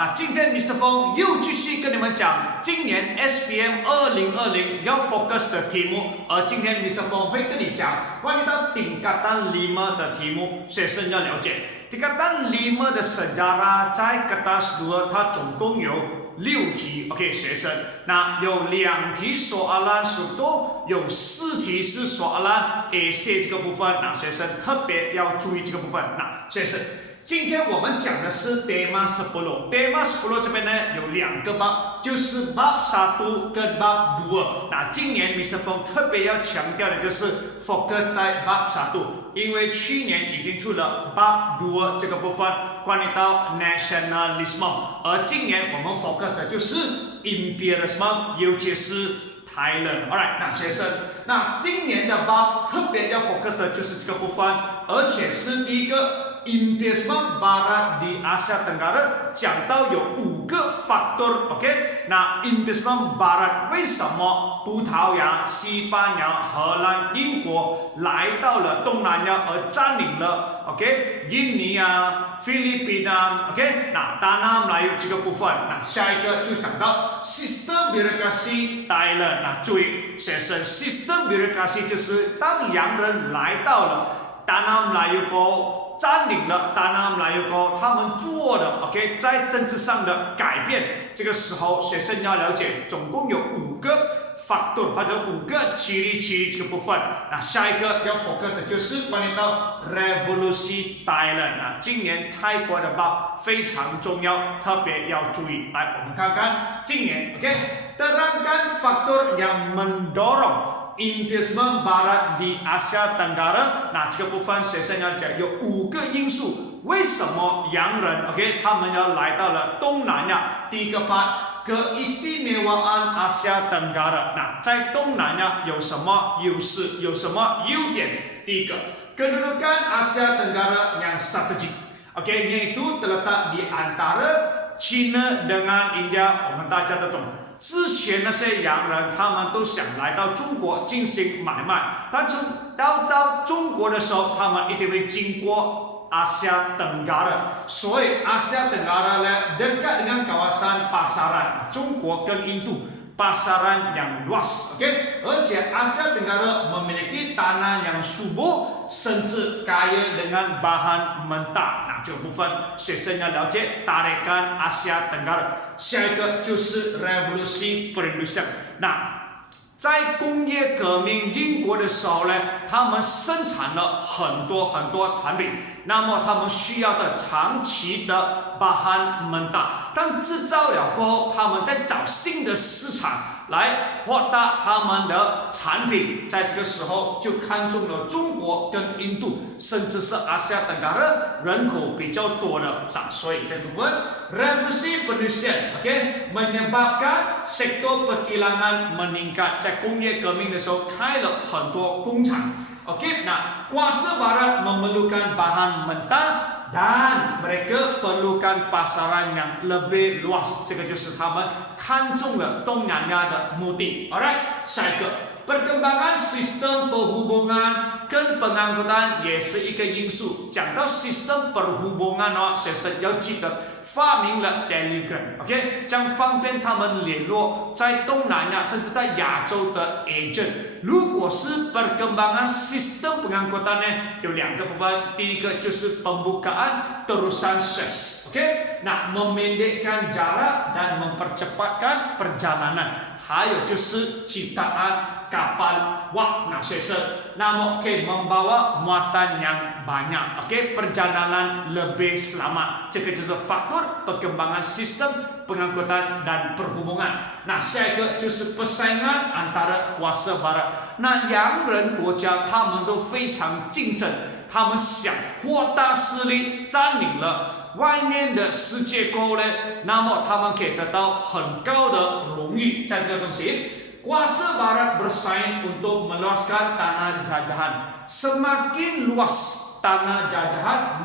那今天 Mr. 风又继续跟你们讲今年 SPM 2020要 focus 的题目，而今天 Mr. 风会跟你讲关于到 tingkatan 5的题目，学生要了解 tingkatan 5的 sejarah 在 kertas 2，它总共有6题 ，OK， 学生，那有2题soalan struktur， 有4题是soalan essay 这个部分，那学生特别要注意这个部分。那学生，今天我们讲的是 tema 10，tema 10这边呢有2个 bab， 就是 bab 1跟 bab 2。那今年 Mr. 风特别要强调的就是 focus 在 bab 1，因为去年已经出了 bab 2这个部分，关于到 nationalism， 而今年我们 focus 的就是 imperialism， 尤其是 Thailand。Alright， 那学生，那今年的 bab 特别要 focus 的就是这个部分，而且是第一个。Imperialisme Barat di Asia Tenggara 讲到有5个 faktor，OK？ 那 Imperialisme Barat 为什么葡萄牙、西班牙、荷兰、英国来到了东南亚而占领了 OK？ 印尼啊、菲律宾啊 OK？ 那当然来有这个部分。那下一个就想到 Sistem Birokrasi Thailand。那注意，学生 Sistem Birokrasi 就是当洋人来到了达纳姆莱尤国。占领了达纳姆莱尤国，他们做的 OK， 在政治上的改变。这个时候，学生要了解，总共有5个 faktor 或者5个ciri-ciri 这个部分。那下一个要 focus 的就是关于到 Revolusi Thailand。那今年泰国的 bab 非常重要，特别要注意。来，我们看看今年 OK，terangkan faktor yang mendorong Imperialisme Barat di Asia Tenggara。 那这个部分学生要讲有5个因素，为什么洋人 OK 他们要来到了东南亚。第一个 part keistimewaan Asia Tenggara。 那在东南亚有什么优势，有什么优点？第一个 kedudukan Asia Tenggara yang strategik OK， yaitu terletak di antara China dengan India， 我们大家都懂。之前那些洋人他们都想来到中国进行买卖，但是到中国的时候，他们一定会经过Asia Tenggara， 所以Asia Tenggara 呢 dekat dengan kawasan pasaran， 中国跟印度 pasaran yang luas， OK， 而且 Asia Tenggara memiliki tanah yang subur， 甚至kaya dengan bahan mentah。 那这个部分学生要了解 tarikan Asia Tenggara。 下一个就是 revolusi perindustrian。 那在工业革命英国的时候呢，他们生产了很多产品，那么他们需要的长期的 bahan mentah， 当制造了过后，他们在找新的市场来扩大他们的产品，在这个时候就看中了中国跟印度，甚至是Asia Tenggara人口比较多的，所以这部分 revolusi perindustrian OK menyebabkan sektor perkilangan meningkat， 在工业革命的时候开了很多工厂 OK。 那kuasa barat memerlukan bahan mentah dan mereka perlukan pasaran yang lebih luas， 这个就是他们看中了东南亚的目的。Alright， 下一个 perkembangan sistem perhubungan 跟pengangkutan也是一个因素。讲到 sistem perhubungan 哦，学生要记得发明了 Telegram OK， 将方便他们联络在东南亚甚至在亚洲的 agent。 如果是 perkembangan sistem pengangkutan 呢，有2个部分，第一个就是 pembukaan terusan Suez OK， 那 memendekkan jarak dan mempercepatkan perjalanan， 还有就是ciptaan kapal wap。 那学生，那么可以 membawa muatan yang banyak OK， perjalanan lebih selamat， 这个就是 faktor perkembangan sistem pengangkutan dan perhubungan。 那下一个就是 persaingan antara kuasa barat。 那洋人国家他们都非常竞争，他们想扩大势力，占领了外面的世界过后呢，那么他们可以得到很高的荣誉。在这个东西 kuasa barat bersaing untuk meluaskan tanah jajahan， semakin luas tanah jajahan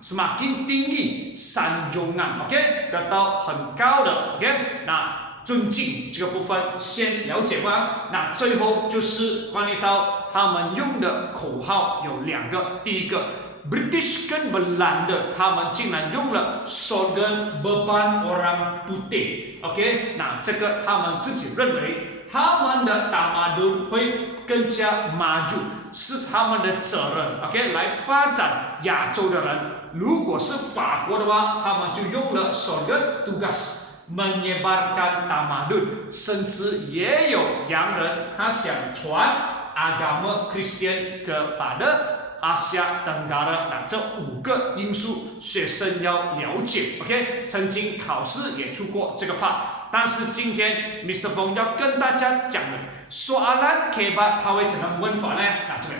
semakin tinggi sanjungan OK， 得到很高的 OK。 那尊敬这个部分先了解吧。那最后就是关于到他们用的口号有2个，第一个 British 跟 Belanda 他们竟然用了 slogan beban orang putih。OK， 那这个他们自己认为他们的大马顿会更加马住，是他们的责任。OK， 来发展亚洲的人。如果是法国的话，他们就用了 slogan tugas menyebarkan tamadun， 甚至也有洋人他想传agama Kristian kepada Asia Tenggara。那这5个因素，学生要了解。OK， 曾经考试也出过这个 part。但是今天 Mr. Fong 要跟大家讲的 soalan kebat 他会怎样问法呢？那这边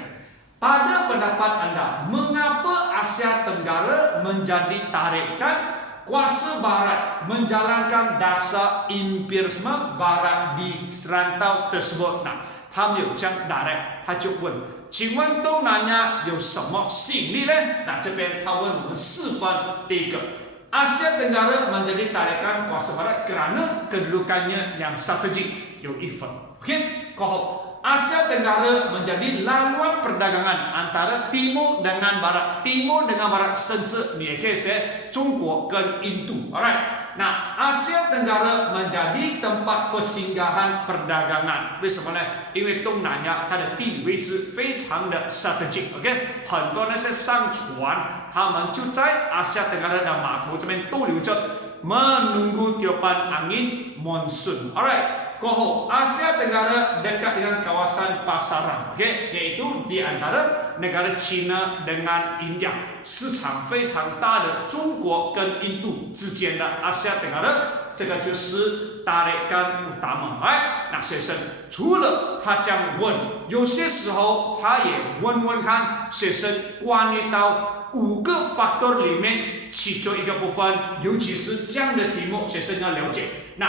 pada pendapat anda mengapa Asia Tenggara menjadi tarikan kuasa Barat menjalankan dasar imperialisme Barat di serantau tersebut？ 那他们有这样打的，他就问，请问东南亚有什么吸引力呢？那这边他问我们4分，第一个。Asia Tenggara menjadi tarikan kuasa Barat kerana kedudukannya yang strategik， 有1分。OK， 过后 Asia Tenggara menjadi laluan perdagangan antara Timur dengan Barat， Timur dengan Barat， 甚至你也可以写中国跟印度。Alright， 那 Asia Tenggara menjadi tempat persinggahan perdagangan， 为什么呢？因为东南亚它的地理位置非常的 strategic。OK， 很多那些商船。他们就在 Asia Tenggara 的码头这边逗留着 menunggu tiupan angin monsun。 Alright， 过后 Asia Tenggara dekat dengan kawasan pasaran， okay? yaitu di antara negara China dengan India， 市场非常大的中国跟印度之间的 Asia Tenggara， 这个就是 tarikan utama。 Alright， 那学生除了他这样问，有些时候他也问问看学生关于到5个 faktor 里面其中一个部分，尤其是这样的题目，学生要了解。那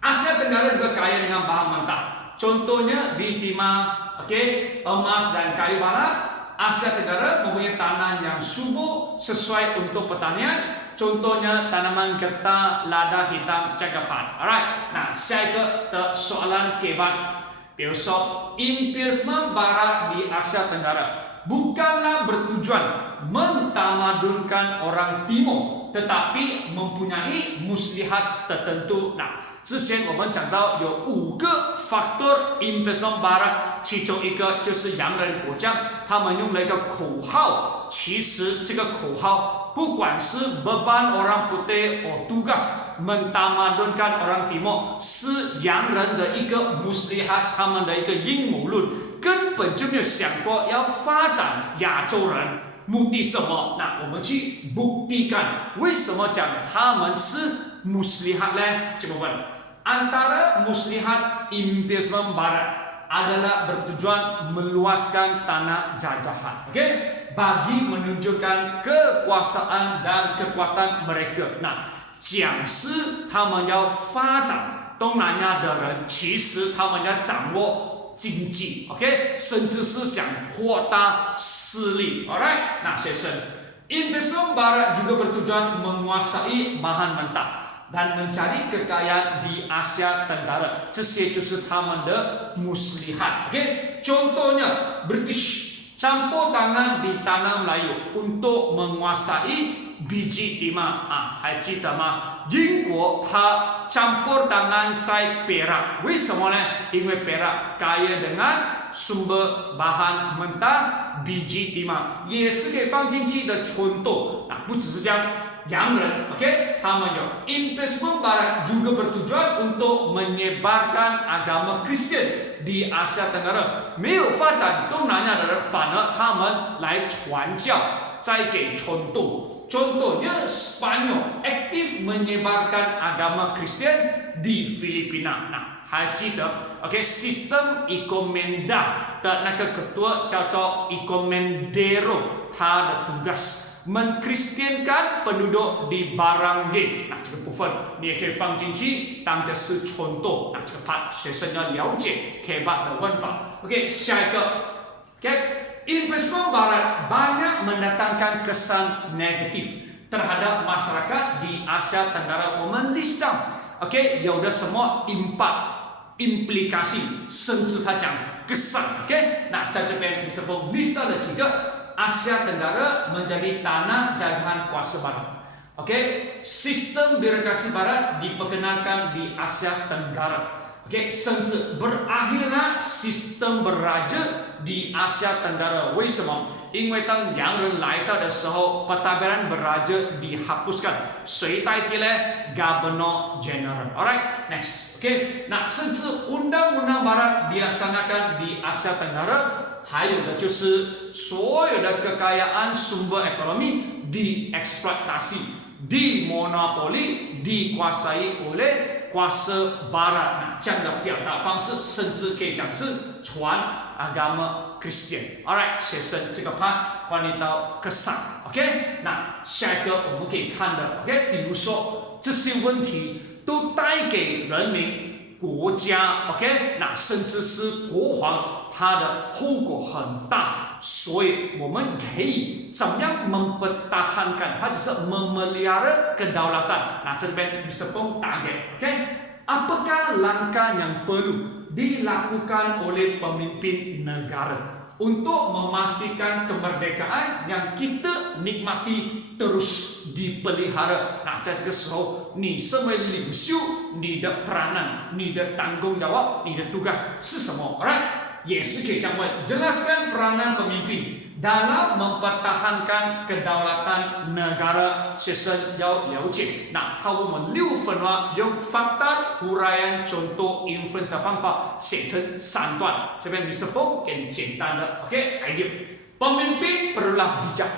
Asia Tenggara juga kaya dengan bahan mentah. Contohnya di timah, okay, emas dan kayu bara. Asia Tenggara mempunyai tanah yang subur sesuai untuk pertanian. Contohnya tanaman getah, lada hitam, cakapan. Alright. Nah, 下一个的 soalan kebat， 比如说 imperialisme Barat di Asia Tenggara bukanlah bertujuan mentamadunkan orang Timur， tetapi mempunyai muslihat tertentu。 那之前我们讲到有5个 faktor imperialisme Barat， 其中一个就是洋人国家，他们用了一个口号。其实这个口号不管是 beban orang putih or tugas mentamadunkan orang Timur， 是洋人的一个 muslihat， 他们的一个阴谋论，根本就没有想过要发展亚洲人。目的什么？那我们去 buktikan， 为什么讲他们是 muslihat 呢？这么问 antara muslihat imperialisme Barat adalah bertujuan meluaskan tanah jajahan. Okay? Bagi menunjukkan kekuasaan dan kekuatan mereka. 那讲是他们要发展东南亚的人，其实他们要掌握经济 ，OK， 甚至是想扩大势力 ，alright。那学生 ，imperialisme Barat juga bertujuan menguasai bahan mentah dan mencari kekayaan di Asia Tenggara， 这些就是他们的 muslihat。OK， contohnya British campur tangan di tanah Melayu untuk menguasai biji timah。还记得吗？英国它 campur tangan 在 Perak， 为什么呢？因为 Perak kaya dengan sumber bahan mentah biji timah， 也是可以放进去的春豆。不只是这样，洋人 ，OK， 他们有 imperialisme Barat juga bertujuan untuk menyebarkan agama Kristian di Asia Tenggara， 没有发展东南亚的人，反而他们来传教，再给春豆。Contohnya Spanyol aktif menyebarkan agama Kristian di Filipina。还记得 ，OK， sistem Encomenda 的那个ketua叫做 Encomendero， 他的tugas mengkristiankan penduduk di Barangay。这个部分你也可以放进去，当这是春豆。这个 part 学生要了解 kebat 的问法。OK， 下一个 ，OK。Imperialisme Barat banyak mendatangkan kesan negatif terhadap masyarakat di Asia Tenggara。我们 list down， OK， 有的什么 implikasi， 甚至他讲 kesan， OK。那在这边 Mr. Fong list down 了几个 Asia Tenggara menjadi tanah jajahan kuasa Barat. Okey, sistem birokrasi Barat diperkenalkan di Asia Tenggara. Okey, 甚至 berakhirlah sistem beraja di Asia Tenggara. 为什么？因为当洋人来到的时候 pentadbiran beraja dihapuskan. 谁代替呢？ Governor General. Alright, next. Okey, nah 甚至 undang-undang Barat dilaksanakan di Asia Tenggara. 还有的就是所有的 kekayaan sumber ekonomi dieksploitasi, dimonopoli, dikuasai oleh kuasa Barat. Nah, 这样的表达方式甚至可以讲是传 agama Kristian. Alright， 学生这个 part 关于到 kesan。OK， 那下一个我们可以看的 OK， 比如说这些问题都带给人民、国家 OK， 那甚至是国皇，它的后果很大。所以我们可以怎么样 mempertahankan 或者是 memelihara kedaulatan. Nah, 这边 Mr. Fong target. OK, apakah langkah yang perlu dilakukan oleh pemimpin negara untuk memastikan kemerdekaan yang kita nikmati terus dipelihara. Nah, 在这个时候，你身为领袖，你的peranan、你的tanggung jawab、你的tugas 是什么 ？Alright， 也是可以这样问。Jelaskan peranan pemimpin dalam mempertahankan kedaulatan negara. 学生要了解。那他问我们6分话，用 fakta huraian contoh influence 的方法写成3段。这边 Mr. Fong 给你简单的 OK idea. Pemimpin perlulah bijak,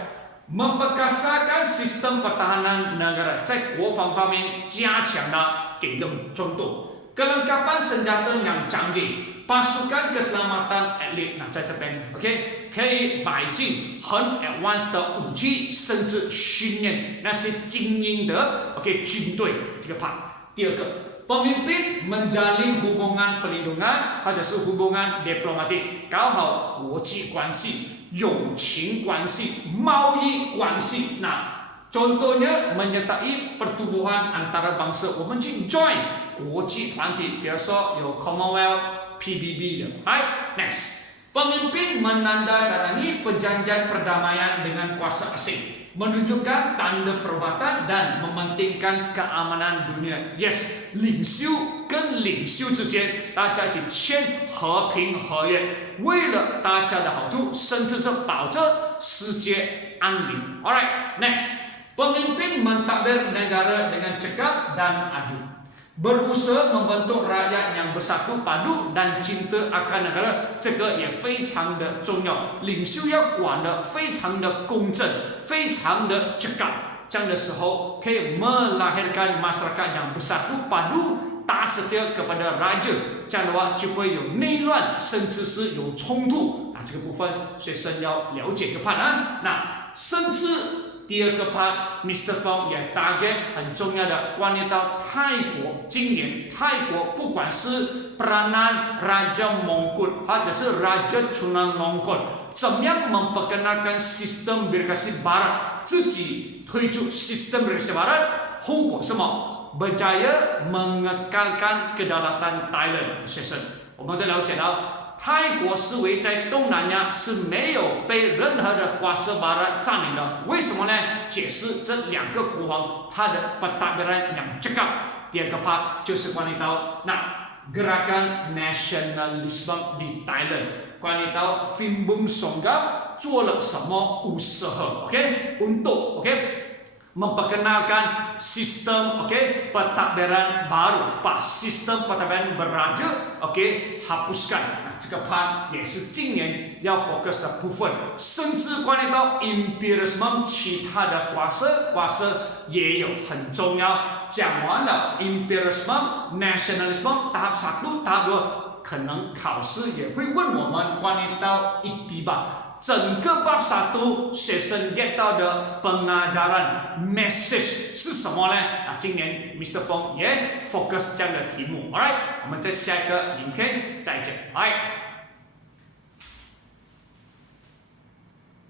memperkasakan sistem pertahanan negara. 在国防方面加强了给用中度 kelengkapan senjata yang canggih, pasukan keselamatan atlet. 那在这边 OK 可以买进很 advanced 的武器，甚至训练那些精英的 OK 军队。这个 part。第二个 pemimpin menjalin hubungan perlindungan 或者是 hubungan diplomatik， 搞好国际关系、友情关系、贸易关系。那 contohnya menyertai pertubuhan antara bangsa， 我们去 join 国际团体，比如说有 Commonwealth、PBB 的。Right, next. Pemimpin menandatangani perjanjian perdamaian dengan kuasa asing, menunjukkan tanda perubatan dan mementingkan keamanan dunia. Yes， 领袖跟领袖之间，大家一起签和平合约，为了大家的好处，甚至是保证世界安宁。Alright, next. Pemimpin mentadbir negara dengan cekap dan adil, berusaha membentuk rakyat yang bersatu padu dan cinta akan negara. 这个也非常的重要，领袖要管的非常的公正，非常的cekap。这样的时候可以 melahirkan masyarakat yang bersatu padu, tak setia kepada raja。这样的话就不会有内乱，甚至是有冲突。这个部分学生要了解这个 part 啊。那甚至 第二个 part Mr. Fong 也 target 很重要的关于到泰国。今年泰国不管是 peranan Raja Mongkut 或者是 Raja Chulalongkorn 怎么样 memperkenalkan sistem birokrasi Barat， 自己推出 sistem birokrasi Barat， 后果什么？ berjaya mengekalkan kedaulatan Thailand。 学生，我们都了解到 泰国思维在东南亚是没有被任何的瓜斯巴拉占领的，为什么呢？解释这2个国王他的 pentadbiran yang cekap。 第二个 part 就是关于到那 gerakan nasionalisme di Thailand， 关于到 Fimbum Songgap 做了什么usaha OK untuk OK memperkenalkan sistem OK pentadbiran baru， 把 sistem pentadbiran beraja OK hapuskan。 这个 part 也是今年要 focus 的部分，甚至关于到 imperialism 其他的瓜色也有很重要。讲完了 imperialism nationalism tahap 1 tahap 2， 可能考试也会问我们关于到iktibar。 整个 bab 1学生 get 到的 pengajaran message 是什么呢？今年 Mr. Fong 也 focus 这样的题目。Alright， 我们在下一个影片再见。Bye。